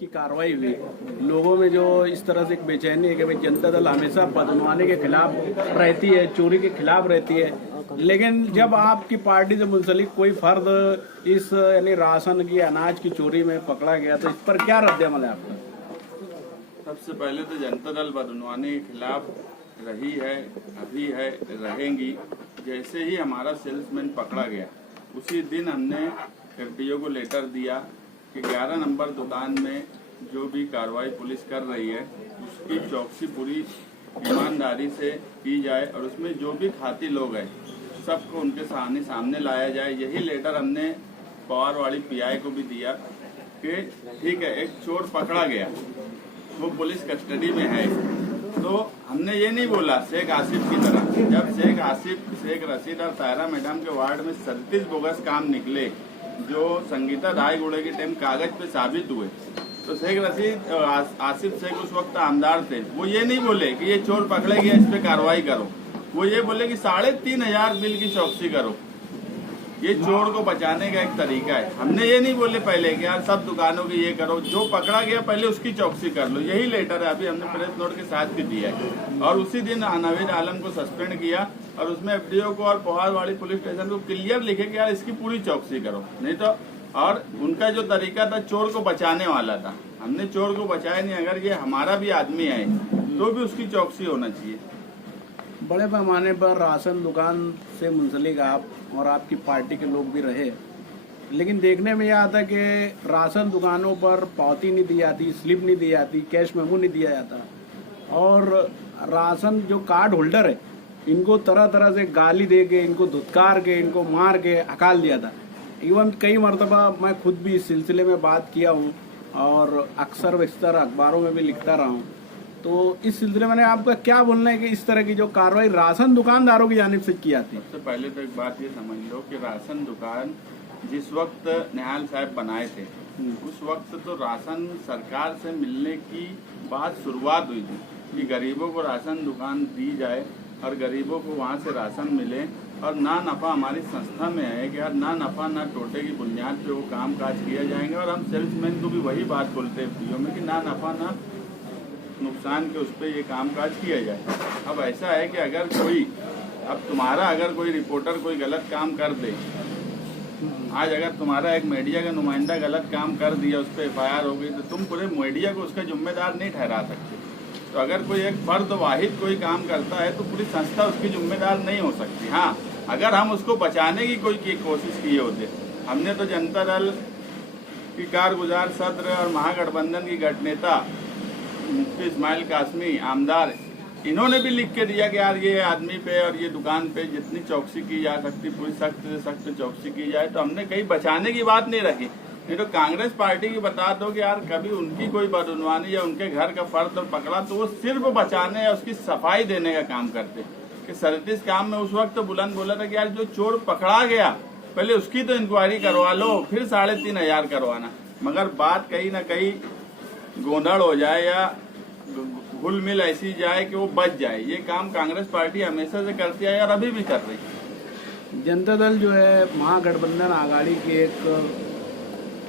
की कार्रवाई हुई, लोगों में जो इस तरह से एक बेचैनी है कि भाई जनता दल हमेशा बदनवाने के खिलाफ रहती है, चोरी के खिलाफ रहती है, लेकिन जब आपकी पार्टी से मुंसलिक कोई फर्द इस यानी राशन की अनाज की चोरी में पकड़ा गया तो इस पर क्या रद्द-ए-अमल है आपका? सबसे पहले तो जनता दल बदनवाने के खिलाफ रही है, अभी है, रहेंगी। जैसे ही हमारा सेल्समैन पकड़ा गया उसी दिन हमने एफडीओ को लेटर दिया कि 11 नंबर दुकान में जो भी कार्रवाई पुलिस कर रही है उसकी चौकसी पूरी ईमानदारी से की जाए और उसमें जो भी खाती लोग हैं सबको उनके सामने लाया जाए। यही लेटर हमने पवारवाड़ी पीआई को भी दिया कि ठीक है, एक चोर पकड़ा गया, वो पुलिस कस्टडी में है, तो हमने ये नहीं बोला शेख आसिफ की तरह। जब शेख आसिफ, शेख रशीद और तायरा मैडम के वार्ड में 37 बोगस काम निकले जो संगीता धाईगुड़े की टाइम कागज पे साबित हुए, तो शेख रशीद आसिफ शेख उस वक्त आमदार थे। वो ये नहीं बोले कि ये चोर पकड़े गया, इस पे कार्रवाई करो। वो ये बोले कि 3,500 बिल की चौकसी करो। ये चोर को बचाने का एक तरीका है। हमने ये नहीं बोले पहले कि यार सब दुकानों की ये करो, जो पकड़ा गया पहले उसकी चौकसी कर लो। यही लेटर है, अभी हमने प्रेस नोट के साथ भी दिया है। और उसी दिन नवीद आलम को सस्पेंड किया और उसमें एफडीओ को और पोहारवाड़ी पुलिस स्टेशन को क्लियर लिखे कि यार इसकी पूरी चौकसी करो, नहीं तो। और उनका जो तरीका था चोर को बचाने वाला था, हमने चोर को बचाया नहीं। अगर ये हमारा भी आदमी है तो भी उसकी चौकसी होना चाहिए। बड़े पैमाने पर राशन दुकान से मुंसलिक आप और आपकी पार्टी के लोग भी रहे, लेकिन देखने में यह आता कि राशन दुकानों पर पावती नहीं दी जाती, स्लिप नहीं दी जाती, कैश मेमो नहीं दिया जाता, और राशन जो कार्ड होल्डर है इनको तरह तरह से गाली दे के, इनको धुतकार के, इनको मार के हकाल दिया था। इवन कई मरतबा मैं खुद भी इस सिलसिले में बात किया हूँ और अक्सर वक्सर अखबारों में भी लिखता रहा हूँ। तो इस सिलसिले में आपका क्या बोलना है कि इस तरह की जो कार्रवाई राशन दुकानदारों की जानिब से की जाती है? सबसे पहले तो एक बात ये समझ लो कि राशन दुकान जिस वक्त निहाल साहब बनाए थे उस वक्त तो राशन सरकार से मिलने की बात शुरुआत हुई थी कि गरीबों को राशन दुकान दी जाए और गरीबों को वहाँ से राशन मिले। और ना नफा हमारी संस्था में है कि यार ना नफा ना टोटे की बुनियाद पे वो काम काज किया जाएंगे। और हम सेल्समैन को भी वही बात बोलते हैं पीओ में कि ना नफा ना नुकसान के उस पर ये काम काज किया जाए। अब ऐसा है कि अगर कोई, अब तुम्हारा अगर कोई रिपोर्टर कोई गलत काम कर दे, आज अगर तुम्हारा एक मीडिया का नुमाइंदा गलत काम कर दिया, उस पर FIR हो गई, तो तुम पूरे मीडिया को उसका जिम्मेदार नहीं ठहरा सकते। तो अगर कोई एक फर्द वाहिद कोई काम करता है तो पूरी संस्था उसकी जिम्मेदार नहीं हो सकती। हाँ, अगर हम उसको बचाने की कोई कोशिश किए होते, हमने तो जनता दल की कारगुजार सदर और महागठबंधन की गठनेता मुफ्ती इस्माइल कासमी आमदार, इन्होंने भी लिख के दिया कि यार ये आदमी पे और ये दुकान पे जितनी चौकसी की जा सकती पूरी सख्त से सख्त चौकसी की जाए। तो हमने कहीं बचाने की बात नहीं रखी। नहीं तो कांग्रेस पार्टी की बता दो कि यार कभी उनकी कोई बदनवानी या उनके घर का फर्द पकड़ा तो वो सिर्फ बचाने या उसकी सफाई देने का काम करते। कि 37 काम में उस वक्त तो बुलंद बोला था कि यार जो चोर पकड़ा गया पहले उसकी तो इंक्वायरी करवा लो, फिर 3,500 करवाना। मगर बात कहीं ना कहीं गोंधड़ हो जाए या घुल मिल ऐसी जाए कि वो बच जाए। ये काम कांग्रेस पार्टी हमेशा से करती है और अभी भी कर रही है। जनता दल जो है महागठबंधन आघाड़ी की एक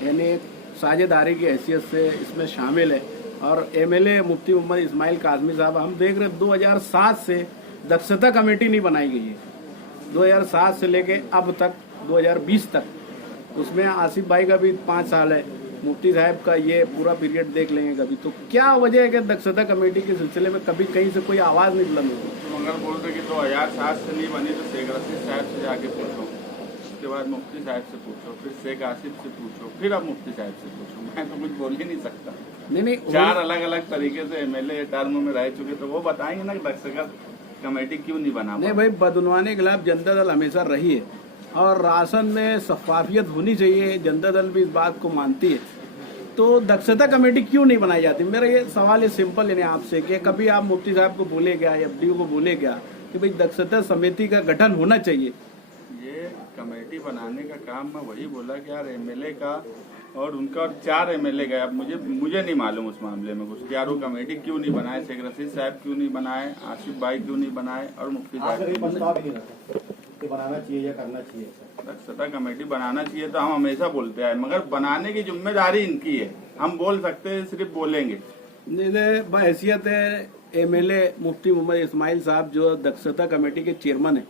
यानी साझेदारी की हैसियत से इसमें शामिल है और MLA मुफ्ती मोहम्मद इस्माइल कासमी साहब, हम देख रहे 2007 से दक्षता कमेटी नहीं बनाई गई है, 2007 से लेके अब तक 2020 तक, उसमें आसिफ भाई का भी 5 साल है, मुफ्ती साहब का ये पूरा पीरियड देख लेंगे कभी। तो क्या वजह है कि दक्षता कमेटी के सिलसिले में कभी कहीं से कोई आवाज नहीं बुलंद होती? तो अगर बोलते कि 2007 से नहीं बनी तो शेख रशीद साहब से जाके पूछो, उसके बाद मुफ्ती साहब से पूछो, फिर शेख आसिफ से पूछो, फिर अब मुफ्ती साहब से पूछो। मैं तो कुछ बोल ही नहीं सकता। नहीं 4 अलग अलग तरीके से MLA टर्म में रह चुके, तो वो बताएंगे ना कि दक्षता कमेटी क्यों नहीं बना। नहीं भाई, बदनवाने के खिलाफ जनता दल हमेशा रही है और राशन में शफाफियत होनी चाहिए, जनता दल भी इस बात को मानती है। तो दक्षता कमेटी क्यों नहीं बनाई जाती? मेरा ये सवाल है सिंपल, यानी आपसे कि कभी आप मुफ्ती साहब को बोले क्या या FDO को बोले क्या कि भाई दक्षता समिति का गठन होना चाहिए? ये कमेटी बनाने का काम मैं वही बोला कि यार MLA का और उनका और 4 MLA गए। अब मुझे नहीं मालूम उस मामले में कुछ, यार वो कमेटी क्यों नहीं बनाए, शेख रशीद साहब क्यों नहीं बनाए, आसिफ भाई क्यों नहीं बनाए और मुफ्ती साहब बनाना चाहिए या करना चाहिए? दक्षता कमेटी बनाना चाहिए तो हम हमेशा बोलते हैं, मगर बनाने की जिम्मेदारी इनकी है। हम बोल सकते हैं, सिर्फ बोलेंगे। जैसे बहैसियत MLA मुफ्ती मोहम्मद इस्माइल साहब जो दक्षता कमेटी के चेयरमैन है,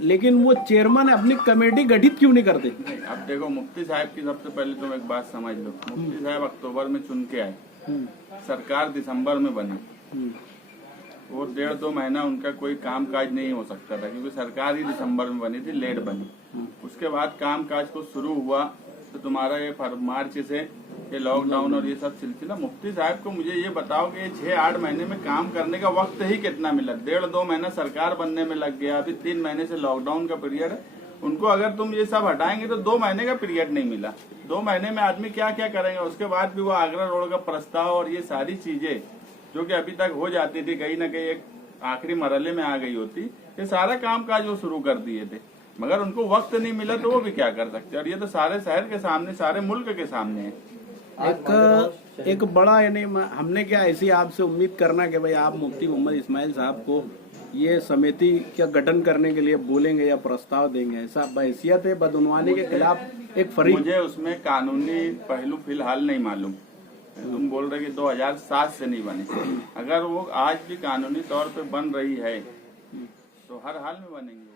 लेकिन वो चेयरमैन अपनी कमेटी गठित क्यों नहीं करते? नहीं, अब देखो मुफ्ती साहब की सबसे पहले तुम एक बात समझ लो, मुफ्ती साहब अक्टूबर में चुन के आए, सरकार दिसंबर में बनी, वो 1.5-2 महीना उनका कोई काम काज नहीं हो सकता था, क्योंकि सरकार ही दिसंबर में बनी थी, लेट बनी। उसके बाद काम काज को शुरू हुआ तो तुम्हारा ये मार्च से ये लॉकडाउन और ये सब सिलसिला। मुफ्ती साहब को मुझे ये बताओ कि 6-8 महीने में काम करने का वक्त ही कितना मिला? 1.5-2 महीना सरकार बनने में लग गया, अभी 3 महीने से लॉकडाउन का पीरियड है। उनको अगर तुम ये सब हटाएंगे तो 2 महीने का पीरियड नहीं मिला। 2 महीने में आदमी क्या क्या करेंगे? उसके बाद भी वो आगरा रोड का प्रस्ताव और ये सारी चीजें जो कि अभी तक हो जाती थी, कहीं ना कहीं एक आखिरी मरहले में आ गई होती, ये सारा काम काज वो शुरू कर दिए थे, मगर उनको वक्त नहीं मिला तो वो भी क्या कर सकते। और ये तो सारे शहर के सामने, सारे मुल्क के सामने है। एक बड़ा यानी हमने क्या ऐसी आपसे उम्मीद करना कि भाई आप मुफ्ती मोहम्मद इस्माइल साहब को ये समिति का गठन करने के लिए बोलेंगे या प्रस्ताव देंगे, ऐसा बहैसियत है बदउनवानी के खिलाफ एक फरीक। मुझे उसमें कानूनी पहलू फिलहाल नहीं मालूम। तुम बोल रहे कि 2007 से नहीं बने, अगर वो आज भी कानूनी तौर पे बन रही है तो हर हाल में बनेंगे।